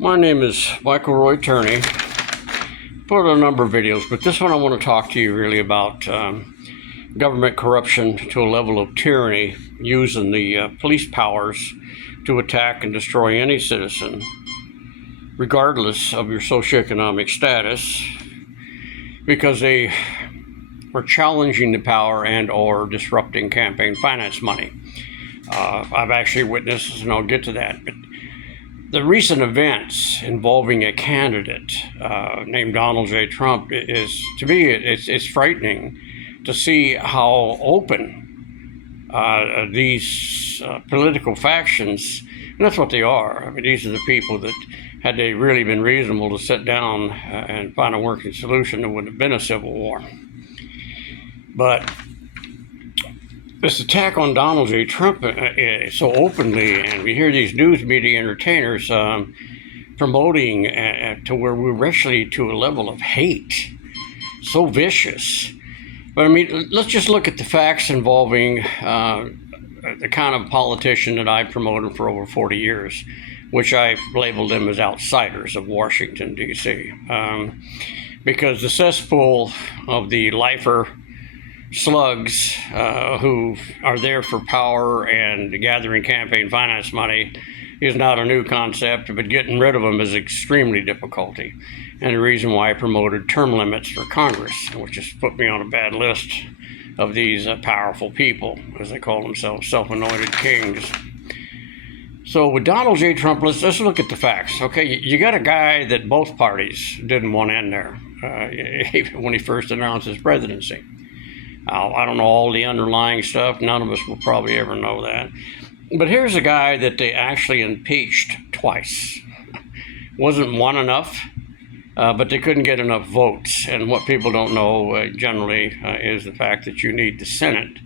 My name is Michael Roy Turney. Put out a number of videos, but this one I want to talk to you really about government corruption to a level of tyranny, using the police powers to attack and destroy any citizen, regardless of your socioeconomic status, because they are challenging the power and or disrupting campaign finance money. I've actually witnessed, and I'll get to that, but the recent events involving a candidate named Donald J. Trump is, to me, it's frightening to see how open these political factions, and that's what they are. I mean, these are the people that, had they really been reasonable to sit down and find a working solution, there wouldn't have been a civil war. But this attack on Donald J. Trump so openly, and we hear these news media entertainers promoting to where we're actually to a level of hate, so vicious. But I mean, let's just look at the facts involving the kind of politician that I promoted for over 40 years, which I labeled them as outsiders of Washington, D.C. Because the cesspool of the lifer slugs who are there for power and gathering campaign finance money is not a new concept, but getting rid of them is extremely difficult. And the reason why I promoted term limits for Congress, which has put me on a bad list of these powerful people, as they call themselves, self-anointed kings. So with Donald J. Trump, let's look at the facts. Okay, you got a guy that both parties didn't want in there even when he first announced his presidency. I don't know all the underlying stuff. None of us will probably ever know that. But here's a guy that they actually impeached twice. Wasn't one enough, but they couldn't get enough votes. And what people don't know generally is the fact that you need the Senate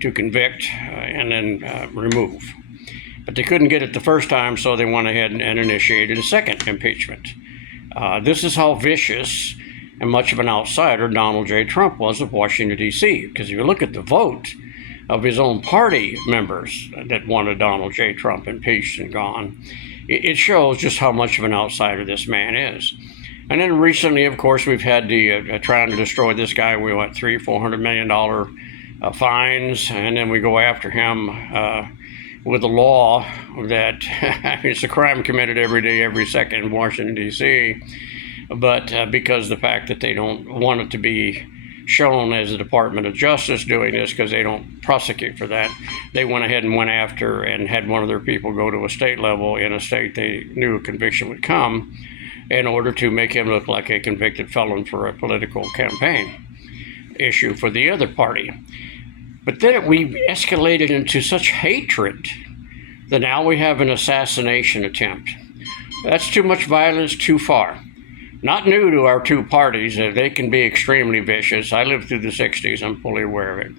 to convict and then remove. But they couldn't get it the first time, so they went ahead and initiated a second impeachment. This is how vicious and much of an outsider Donald J. Trump was of Washington, D.C. Because if you look at the vote of his own party members that wanted Donald J. Trump impeached and gone, it shows just how much of an outsider this man is. And then recently, of course, we've had the trying to destroy this guy. We went $300-400 million fines, and then we go after him with a law that it's a crime committed every day, every second in Washington, D.C., but because the fact that they don't want it to be shown as the Department of Justice doing this, because they don't prosecute for that, they went ahead and went after and had one of their people go to a state level in a state they knew a conviction would come, in order to make him look like a convicted felon for a political campaign issue for the other party. But then we escalated into such hatred that now we have an assassination attempt. That's too much violence, too far. Not new to our two parties. They can be extremely vicious. I lived through the 60s. I'm fully aware of it.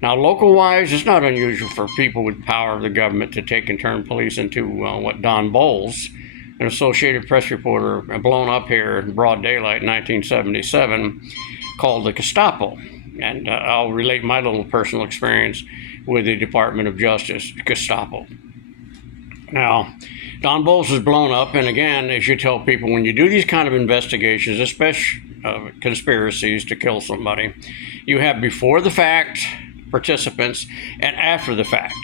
Now, local-wise, it's not unusual for people with power of the government to take and turn police into what Don Bowles, an Associated Press reporter, blown up here in broad daylight in 1977, called the Gestapo. And I'll relate my little personal experience with the Department of Justice, Gestapo. Now, Don Bowles is blown up, and again, as you tell people, when you do these kind of investigations, especially conspiracies to kill somebody, you have before the fact participants and after the fact.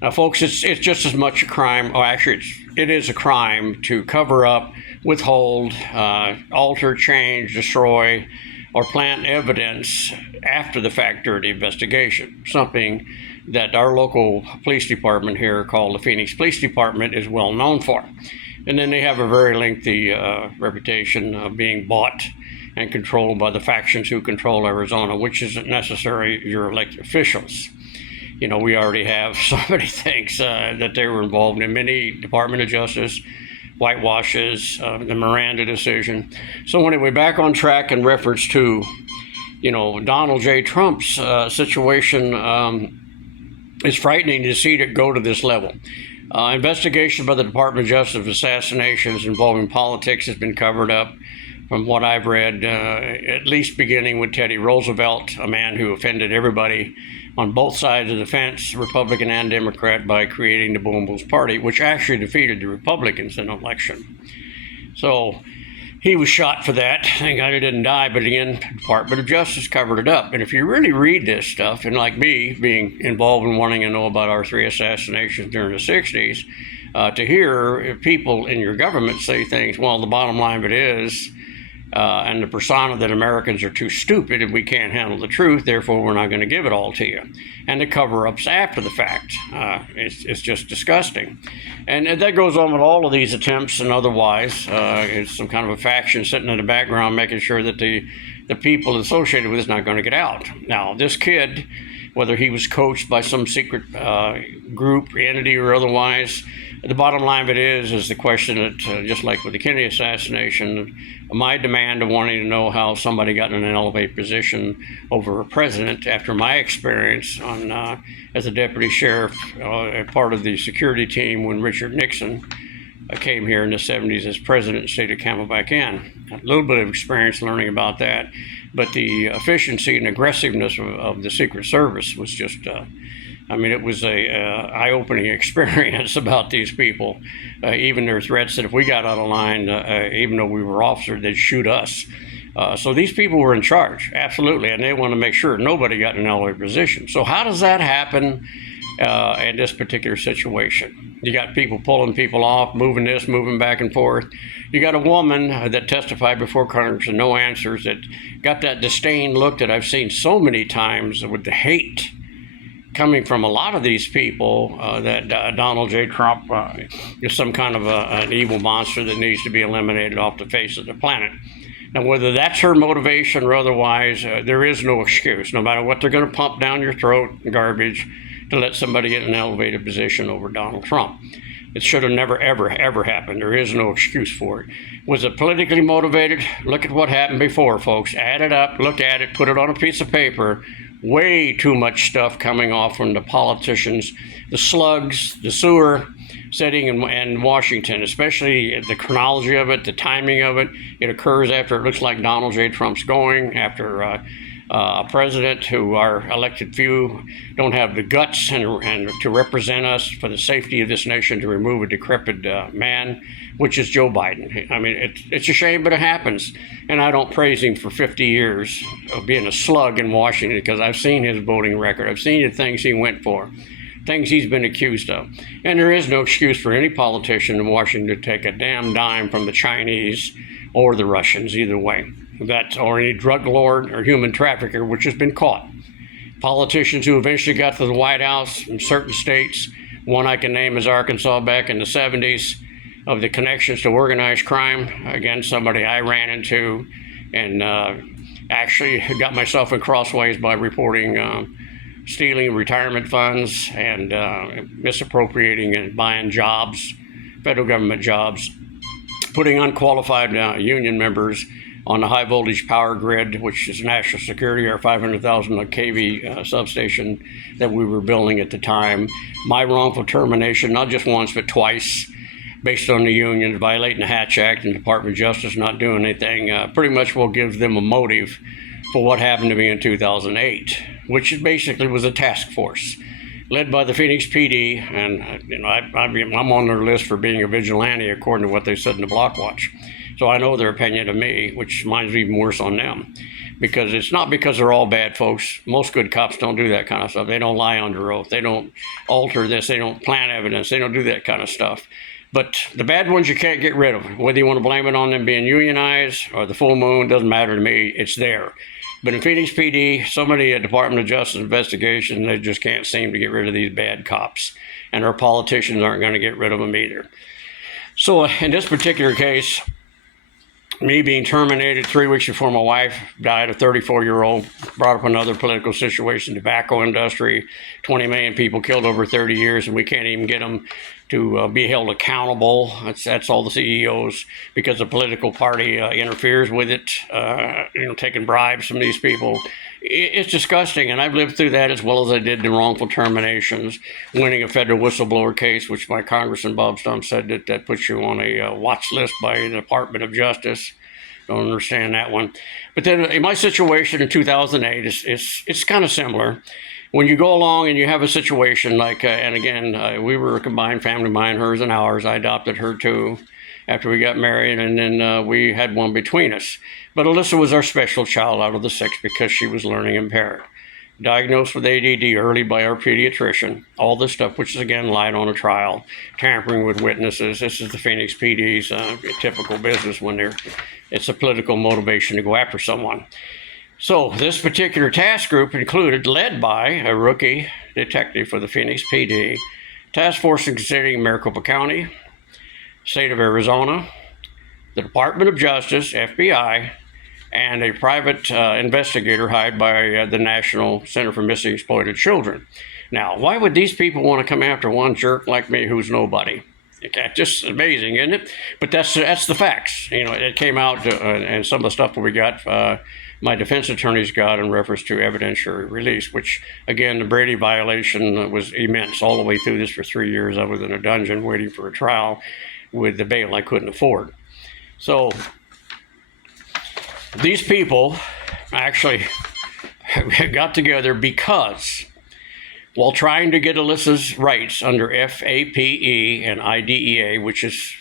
Now, folks, it's just as much a crime, or actually it is a crime to cover up, withhold, alter, change, destroy, or plant evidence after the fact during the investigation, something that our local police department here, called the Phoenix Police Department, is well known for. And then they have a very lengthy reputation of being bought and controlled by the factions who control Arizona, which isn't necessary your elected officials. You know, we already have so many things that they were involved in, many Department of Justice whitewashes, the Miranda decision. So anyway, back on track in reference to, Donald J. Trump's situation. It's frightening to see it go to this level. Investigation by the Department of Justice of assassinations involving politics has been covered up, from what I've read, at least beginning with Teddy Roosevelt, a man who offended everybody on both sides of the fence, Republican and Democrat, by creating the Boom Boom Party, which actually defeated the Republicans in an election. So he was shot for that. Thank God he didn't die, but again, the Department of Justice covered it up. And if you really read this stuff, and like me, being involved in wanting to know about our 3 assassinations during the 60s, to hear people in your government say things, well, the bottom line of it is, and the persona that Americans are too stupid and we can't handle the truth, therefore we're not going to give it all to you. And the cover-ups after the fact, it's just disgusting. And that goes on with all of these attempts and otherwise. It's some kind of a faction sitting in the background making sure that the people associated with it is not going to get out. Now, this kid, whether he was coached by some secret group, entity, or otherwise, the bottom line of it is the question that, just like with the Kennedy assassination, my demand of wanting to know how somebody got in an elevated position over a president, after my experience on as a deputy sheriff, part of the security team when Richard Nixon came here in the 70s as president and stayed to come back in. A little bit of experience learning about that, but the efficiency and aggressiveness of the Secret Service was just, it was a eye-opening experience about these people. Even their threats that if we got out of line, even though we were officers, they'd shoot us. So these people were in charge, absolutely, and they want to make sure nobody got in an elevated position. So how does that happen in this particular situation? You got people pulling people off, moving this, moving back and forth. You got a woman that testified before Congress and no answers, that got that disdain look that I've seen so many times with the hate coming from a lot of these people, that Donald J. Trump is some kind of an evil monster that needs to be eliminated off the face of the planet. Now, whether that's her motivation or otherwise, there is no excuse, no matter what they're going to pump down your throat, garbage, to let somebody get in an elevated position over Donald Trump. It should have never, ever, ever happened. There is no excuse for it. Was it politically motivated? Look at what happened before, folks. Add it up, look at it, put it on a piece of paper. Way too much stuff coming off from the politicians, the slugs, the sewer setting in Washington, especially the chronology of it, the timing of it. It occurs after it looks like Donald J. Trump's going, after a president who our elected few don't have the guts and to represent us for the safety of this nation, to remove a decrepit man, which is Joe Biden. I mean, it's a shame, but it happens. And I don't praise him for 50 years of being a slug in Washington, because I've seen his voting record. I've seen the things he went for, things he's been accused of. And there is no excuse for any politician in Washington to take a damn dime from the Chinese or the Russians, either way. That, or any drug lord or human trafficker, which has been caught. Politicians who eventually got to the White House in certain states, one I can name is Arkansas back in the 70s, of the connections to organized crime. Again, somebody I ran into and actually got myself in crossways by reporting stealing retirement funds and misappropriating and buying jobs, federal government jobs, putting unqualified union members on the high voltage power grid, which is national security, our 500,000 kV substation that we were building at the time. My wrongful termination, not just once, but twice, based on the union violating the Hatch Act and Department of Justice not doing anything, pretty much will give them a motive for what happened to me in 2008, which basically was a task force led by the Phoenix PD, and I'm on their list for being a vigilante according to what they said in the Block Watch. So I know their opinion of me, which mine's even worse on them, because it's not because they're all bad folks. Most good cops don't do that kind of stuff. They don't lie under oath. They don't alter this. They don't plant evidence. They don't do that kind of stuff. But the bad ones you can't get rid of. Whether you want to blame it on them being unionized or the full moon, doesn't matter to me. It's there. But in Phoenix PD, so many Department of Justice investigations, they just can't seem to get rid of these bad cops. And our politicians aren't going to get rid of them either. So in this particular case, me being terminated 3 weeks before my wife died, a 34-year-old, brought up another political situation, tobacco industry, 20 million people killed over 30 years, and we can't even get them to be held accountable. That's all the CEOs, because the political party interferes with it, taking bribes from these people. It's disgusting, and I've lived through that as well as I did the wrongful terminations, winning a federal whistleblower case, which my Congressman Bob Stump said that puts you on a watch list by the Department of Justice. Don't understand that one. But then in my situation in 2008, it's kind of similar. When you go along and you have a situation like, and again, we were a combined family, mine, hers, and ours. I adopted her too. after we got married, and then we had one between us. But Alyssa was our special child out of the 6 because she was learning impaired. Diagnosed with ADD early by our pediatrician. All this stuff, which is again lied on a trial, tampering with witnesses. This is the Phoenix PD's typical business when it's a political motivation to go after someone. So this particular task group included, led by a rookie detective for the Phoenix PD, task force considering Maricopa County, state of Arizona, the Department of Justice, FBI, and a private investigator hired by the National Center for Missing Exploited Children. Now, why would these people want to come after one jerk like me who's nobody? Okay, just amazing, isn't it? But that's the facts. You know, it came out, and some of the stuff that we got, my defense attorneys got in reference to evidentiary release, which, again, the Brady violation was immense. All the way through this for 3 years, I was in a dungeon waiting for a trial with the bail I couldn't afford. So these people actually got together because while trying to get Alyssa's rights under FAPE and IDEA, which is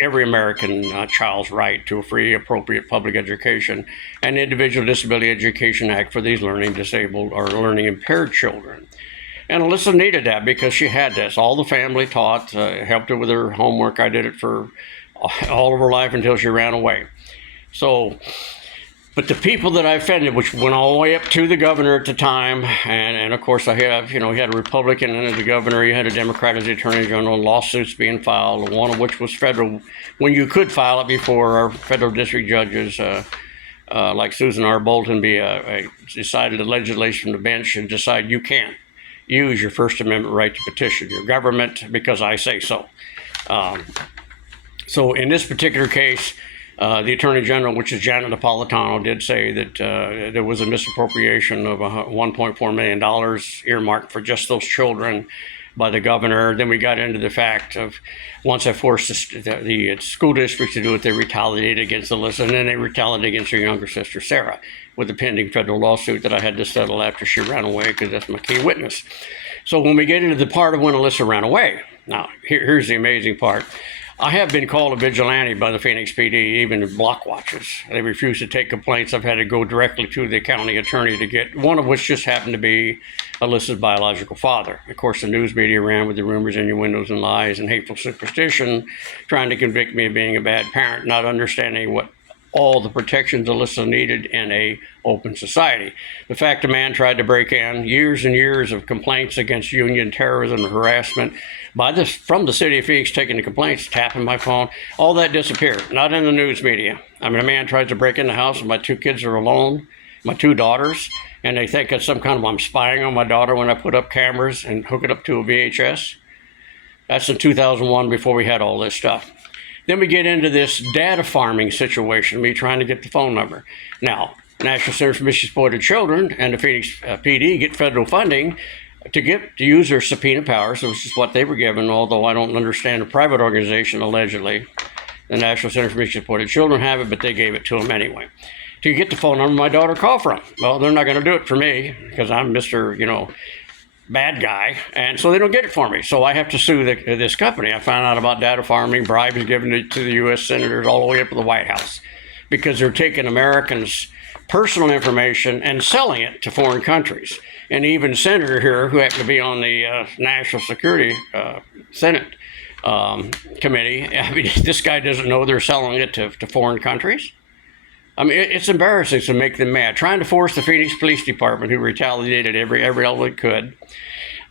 every American child's right to a free, appropriate public education, and Individual Disability Education Act for these learning disabled or learning impaired children. And Alyssa needed that because she had this. All the family taught, helped her with her homework. I did it for all of her life until she ran away. So, but the people that I offended, which went all the way up to the governor at the time, and of course I have, you had a Republican as the governor, you had a Democrat as the Attorney General, lawsuits being filed, one of which was federal, when you could file it before our federal district judges, like Susan R. Bolton, decided the legislation from the bench and decide you can't use your First Amendment right to petition your government because I say so. So in this particular case, the Attorney General, which is Janet Napolitano, did say that there was a misappropriation of $1.4 million earmarked for just those children by the governor. Then we got into the fact of once I forced the school district to do it, they retaliated against Alyssa, and then they retaliated against her younger sister, Sarah, with a pending federal lawsuit that I had to settle after she ran away because that's my key witness. So when we get into the part of when Alyssa ran away, now here's the amazing part. I have been called a vigilante by the Phoenix PD, even in block watches. They refuse to take complaints. I've had to go directly to the county attorney to get, one of which just happened to be Alyssa's biological father. Of course, the news media ran with the rumors, innuendos, and lies and hateful superstition, trying to convict me of being a bad parent, not understanding what all the protections Alyssa needed in a open society. The fact a man tried to break in, years and years of complaints against union terrorism and harassment from the city of Phoenix, taking the complaints, tapping my phone, all that disappeared. Not in the news media. I mean, a man tries to break in the house and my 2 kids are alone, my 2 daughters, and they think it's some kind of, I'm spying on my daughter when I put up cameras and hook it up to a VHS. That's in 2001 before we had all this stuff. Then we get into this data farming situation, me trying to get the phone number. Now, National Center for Missing Exploited Children and the Phoenix PD get federal funding to use their subpoena powers, which is what they were given, although I don't understand a private organization, allegedly. The National Center for Missing Exploited Children have it, but they gave it to them anyway. To get the phone number my daughter called from. Well, they're not going to do it for me because I'm Mr., bad guy, and so they don't get it for me. So I have to sue this company. I found out about data farming, bribes given to the U.S. senators all the way up to the White House because they're taking Americans' personal information and selling it to foreign countries. And even a senator here who happened to be on the National Security Senate Committee, I mean, this guy doesn't know they're selling it to foreign countries. I mean, it's embarrassing to make them mad. Trying to force the Phoenix Police Department, who retaliated every element could,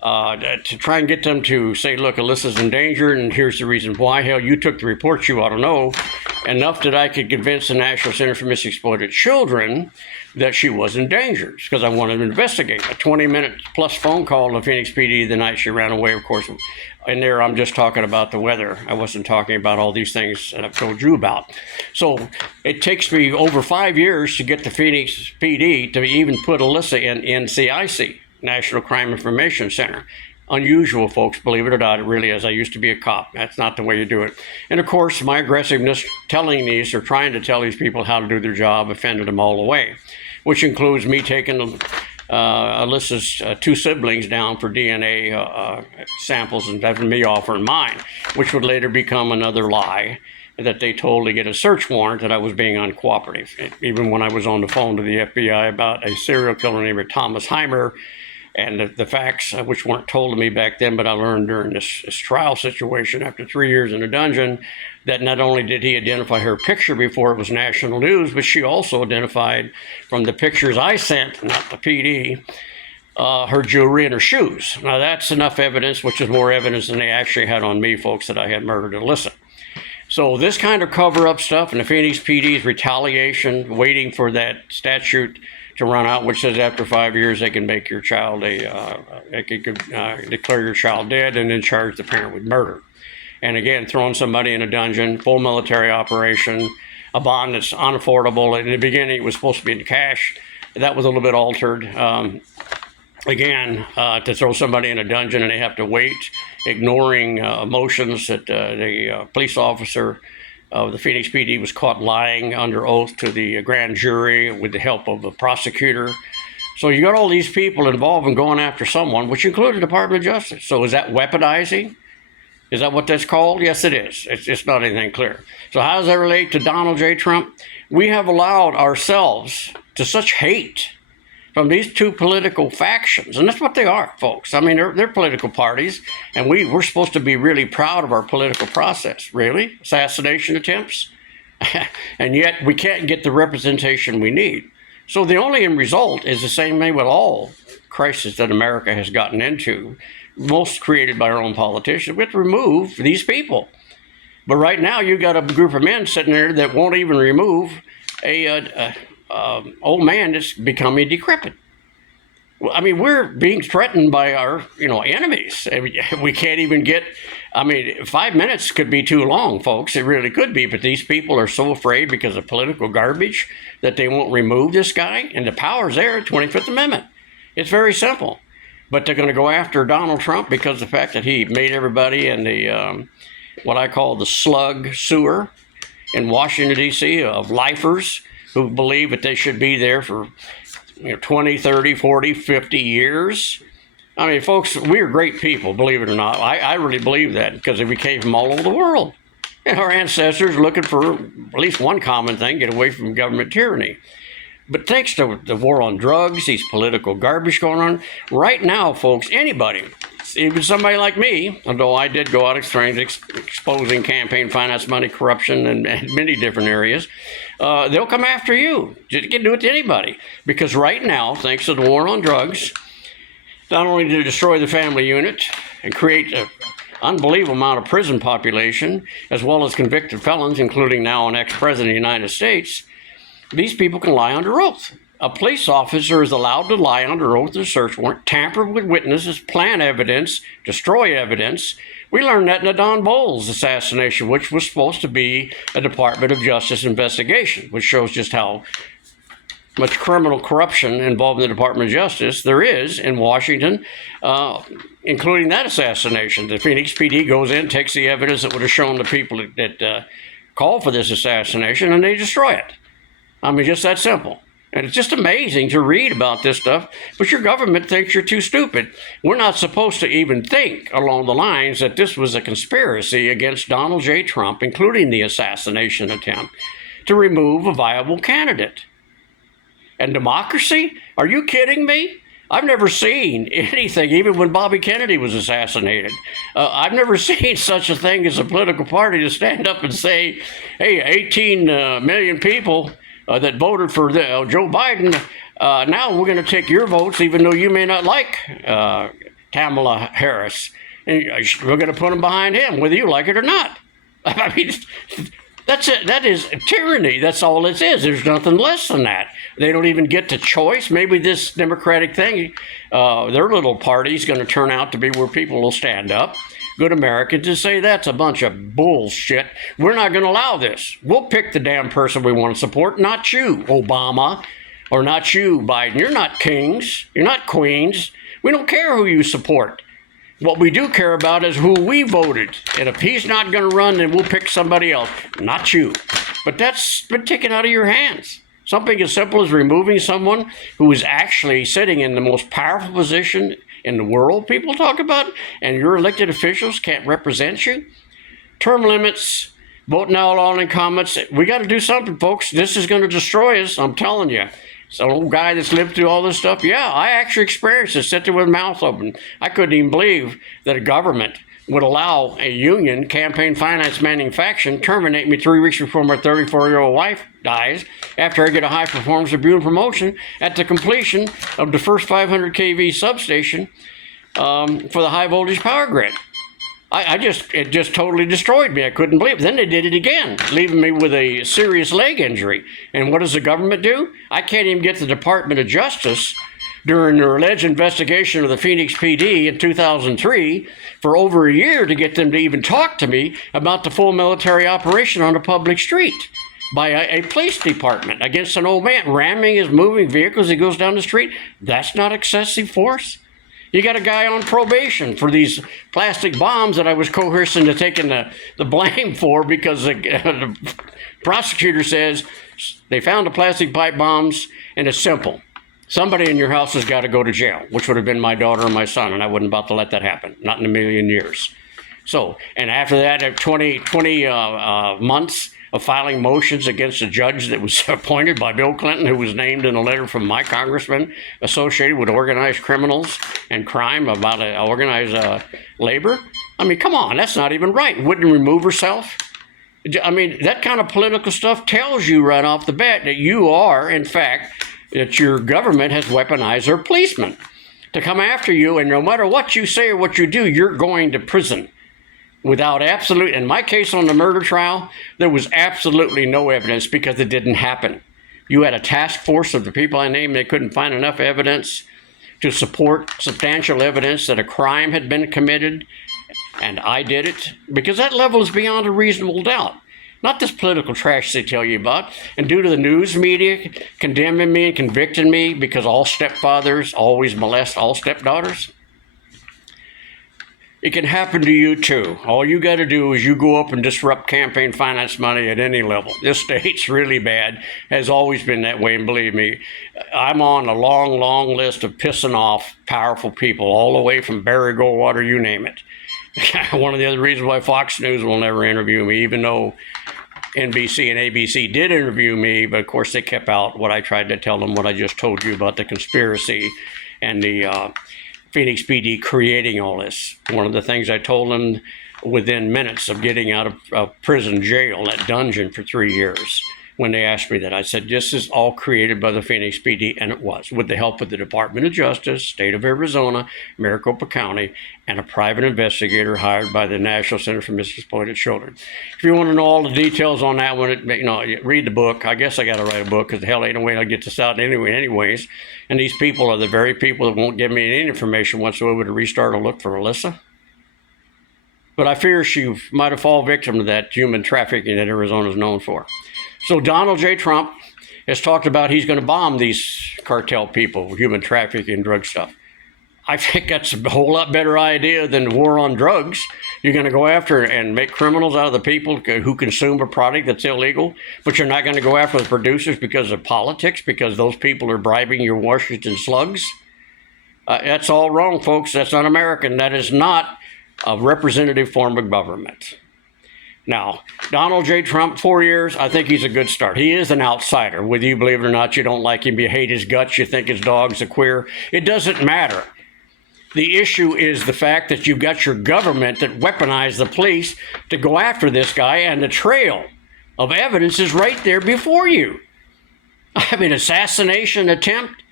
to try and get them to say, look, Alyssa's in danger, and here's the reason why. Hell, you took the report, you ought to know. Enough that I could convince the National Center for Missing Exploited Children that she was in danger, because I wanted to investigate. A 20-minute plus phone call to Phoenix PD the night she ran away, of course. In there, I'm just talking about the weather. I wasn't talking about all these things that I've told you about. So it takes me over 5 years to get the Phoenix PD to even put Alyssa in NCIC, National Crime Information Center. Unusual, folks, believe it or not, it really is. I used to be a cop. That's not the way you do it. And of course, my aggressiveness telling these or trying to tell these people how to do their job offended them all the way, which includes me taking Alyssa's 2 siblings down for DNA samples and having me offering mine, which would later become another lie that they told to get a search warrant that I was being uncooperative. Even when I was on the phone to the FBI about a serial killer named Thomas Heimer, and the facts, which weren't told to me back then, but I learned during this trial situation after 3 years in a dungeon, that not only did he identify her picture before it was national news, but she also identified from the pictures I sent, not the PD, her jewelry and her shoes. Now that's enough evidence, which is more evidence than they actually had on me, folks, that I had murdered Alyssa. So this kind of cover-up stuff and the Phoenix PD's retaliation, waiting for that statute to run out, which says after 5 years they can make your child they could declare your child dead and then charge the parent with murder. And again, throwing somebody in a dungeon, full military operation, a bond that's unaffordable. In the beginning, it was supposed to be in cash. That was a little bit altered. To throw somebody in a dungeon and they have to wait, ignoring emotions that the police officer the Phoenix PD was caught lying under oath to the grand jury with the help of a prosecutor. So you got all these people involved in going after someone, which included the Department of Justice. So is that weaponizing? Is that what that's called? Yes, it is. It's not anything clear. So how does that relate to Donald J. Trump? We have allowed ourselves to such hate from these two political factions, and that's what they are, folks. I mean, they're political parties, and we're supposed to be really proud of our political process. Really? Assassination attempts? And yet we can't get the representation we need. So the only end result is the same way with all crises that America has gotten into, most created by our own politicians. We have to remove these people. But right now, you've got a group of men sitting there that won't even remove a old man that's becoming decrepit. I mean, we're being threatened by our, enemies. We can't even get, 5 minutes could be too long, folks. It really could be. But these people are so afraid because of political garbage that they won't remove this guy. And the power's there, 25th Amendment. It's very simple. But they're going to go after Donald Trump because of the fact that he made everybody in the, what I call the slug sewer in Washington, D.C., of lifers who believe that they should be there for 20, 30, 40, 50 years. I mean, folks, we are great people, believe it or not. I really believe that because we came from all over the world. And our ancestors looking for at least one common thing, get away from government tyranny. But thanks to the war on drugs, these political garbage going on, right now, folks, anybody, even somebody like me, although I did go out exposing campaign finance, money, corruption, and many different areas, they'll come after you. You can do it to anybody. Because right now, thanks to the war on drugs, not only to destroy the family unit and create an unbelievable amount of prison population, as well as convicted felons, including now an ex-president of the United States, these people can lie under oath. A police officer is allowed to lie under oath in a search warrant, tamper with witnesses, plant evidence, destroy evidence. We learned that in the Don Bowles assassination, which was supposed to be a Department of Justice investigation, which shows just how much criminal corruption involved in the Department of Justice there is in Washington, including that assassination. The Phoenix PD goes in, takes the evidence that would have shown the people that called for this assassination, and they destroy it. I mean, just that simple. And it's just amazing to read about this stuff, but your government thinks you're too stupid. We're not supposed to even think along the lines that this was a conspiracy against Donald J. Trump, including the assassination attempt, to remove a viable candidate. And democracy? Are you kidding me? I've never seen anything, even when Bobby Kennedy was assassinated. I've never seen such a thing as a political party to stand up and say, hey, 18 million people that voted for Joe Biden, now we're going to take your votes, even though you may not like Kamala Harris. And we're going to put them behind him, whether you like it or not. I mean, that's it. That is tyranny. That's all it is. There's nothing less than that. They don't even get to choice. Maybe this Democratic thing, their little party's going to turn out to be where people will stand up, good Americans, and say that's a bunch of bullshit. We're not going to allow this. We'll pick the damn person we want to support, not you, Obama, or not you, Biden. You're not kings. You're not queens. We don't care who you support. What we do care about is who we voted. And if he's not going to run, then we'll pick somebody else, not you. But that's been taken out of your hands. Something as simple as removing someone who is actually sitting in the most powerful position in the world, people talk about, and your elected officials can't represent you. Term limits, Vote now all in comments. We got to do something, folks. This is going to destroy us. I'm telling you. It's an old guy that's lived through all this stuff. Yeah, I actually experienced it. Sit there with my mouth open. I couldn't even believe that a government would allow a union, campaign finance manufacturing, terminate me 3 weeks before my 34-year-old wife dies after I get a high performance review and promotion at the completion of the first 500 kV substation for the high voltage power grid. It just totally destroyed me. I couldn't believe it. Then they did it again, leaving me with a serious leg injury. And what does the government do? I can't even get the Department of Justice during their alleged investigation of the Phoenix PD in 2003 for over a year to get them to even talk to me about the full military operation on a public street by a police department against an old man ramming his moving vehicles as he goes down the street. That's not excessive force. You got a guy on probation for these plastic bombs that I was coercing to taking the blame for because the prosecutor says they found the plastic pipe bombs, and it's simple. Somebody in your house has got to go to jail, which would have been my daughter or my son, and I wasn't about to let that happen, not in a million years. So, and after that, 20 months of filing motions against a judge that was appointed by Bill Clinton, who was named in a letter from my congressman associated with organized criminals and crime about organized labor. I mean, come on, that's not even right. Wouldn't remove herself? I mean, that kind of political stuff tells you right off the bat that you are, in fact, that your government has weaponized their policemen to come after you, and no matter what you say or what you do, you're going to prison. Without absolute, in my case on the murder trial, there was absolutely no evidence because it didn't happen. You had a task force of the people I named. They couldn't find enough evidence to support substantial evidence that a crime had been committed, and I did it, because that level is beyond a reasonable doubt. Not this political trash they tell you about. And due to the news media condemning me and convicting me because all stepfathers always molest all stepdaughters, it can happen to you too. All you got to do is you go up and disrupt campaign finance money at any level. This state's really bad, has always been that way, and believe me, I'm on a long, long list of pissing off powerful people, all the way from Barry Goldwater, you name it. One of the other reasons why Fox News will never interview me, even though NBC and ABC did interview me, but of course they kept out what I tried to tell them, what I just told you about the conspiracy and the Phoenix PD creating all this. One of the things I told them within minutes of getting out of prison jail, that dungeon for 3 years, when they asked me that, I said, this is all created by the Phoenix PD, and it was, with the help of the Department of Justice, State of Arizona, Maricopa County, and a private investigator hired by the National Center for Missing Children. If you want to know all the details on that one, read the book. I guess I got to write a book, because the hell ain't no way I'll get this out anyways. And these people are the very people that won't give me any information whatsoever to restart a look for Alyssa. But I fear she might have fallen victim to that human trafficking that Arizona is known for. So Donald J. Trump has talked about he's going to bomb these cartel people, human trafficking, drug stuff. I think that's a whole lot better idea than the war on drugs. You're going to go after and make criminals out of the people who consume a product that's illegal, but you're not going to go after the producers because of politics, because those people are bribing your Washington Slugs. That's all wrong, folks. That's un-American. That is not a representative form of government. Now, Donald J. Trump, 4 years, I think he's a good start. He is an outsider. Whether you believe it or not, you don't like him, you hate his guts, you think his dog's a queer. It doesn't matter. The issue is the fact that you've got your government that weaponized the police to go after this guy, and the trail of evidence is right there before you. I mean, assassination attempt.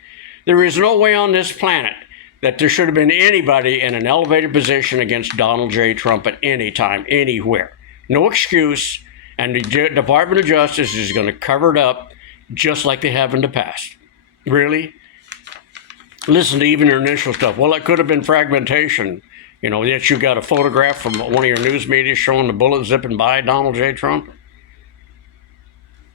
There is no way on this planet that there should have been anybody in an elevated position against Donald J. Trump at any time, anywhere. No excuse, and the Department of Justice is going to cover it up just like they have in the past. Really? Listen to even your initial stuff. Well, it could have been fragmentation. Yet you got a photograph from one of your news media showing the bullet zipping by Donald J. Trump.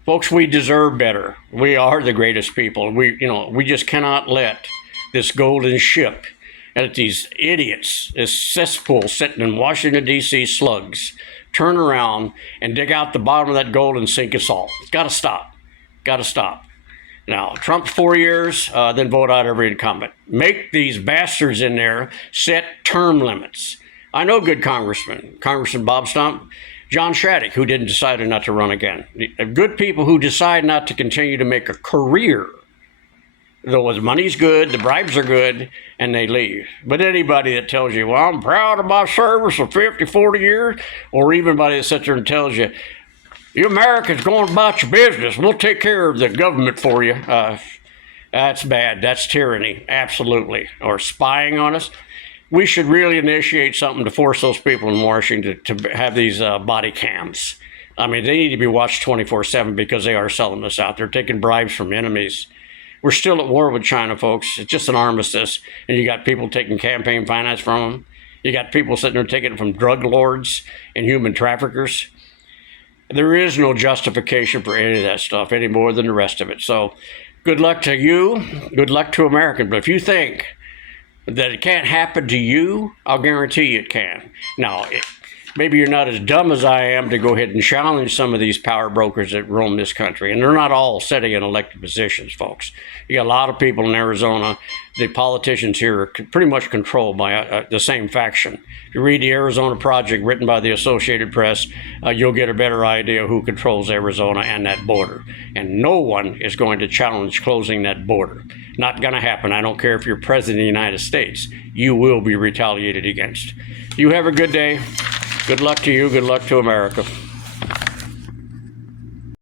Folks, we deserve better. We are the greatest people. We just cannot let this golden ship and these idiots, this cesspool sitting in Washington, D.C. slugs, turn around and dig out the bottom of that gold and sink us all. It's got to stop. Got to stop. Now, Trump 4 years, then vote out every incumbent. Make these bastards in there set term limits. I know good congressmen. Congressman Bob Stump, John Shattuck, who didn't decide not to run again. Good people who decide not to continue to make a career. Though the money's good, the bribes are good, and they leave. But anybody that tells you, well, I'm proud of my service for 50, 40 years, or even anybody that sits there and tells you, you Americans going about your business, we'll take care of the government for you. That's bad. That's tyranny, absolutely. Or spying on us. We should really initiate something to force those people in Washington to have these body cams. I mean, they need to be watched 24/7 because they are selling us out. They're taking bribes from enemies. We're still at war with China, folks. It's just an armistice. And you got people taking campaign finance from them. You got people sitting there taking it from drug lords and human traffickers. There is no justification for any of that stuff any more than the rest of it. So good luck to you. Good luck to Americans. But if you think that it can't happen to you, I'll guarantee you it can. Now, maybe you're not as dumb as I am to go ahead and challenge some of these power brokers that roam this country. And they're not all sitting in elected positions, folks. You got a lot of people in Arizona. The politicians here are pretty much controlled by the same faction. If you read the Arizona Project written by the Associated Press, you'll get a better idea who controls Arizona and that border. And no one is going to challenge closing that border. Not going to happen. I don't care if you're president of the United States. You will be retaliated against. You have a good day. Good luck to you. Good luck to America.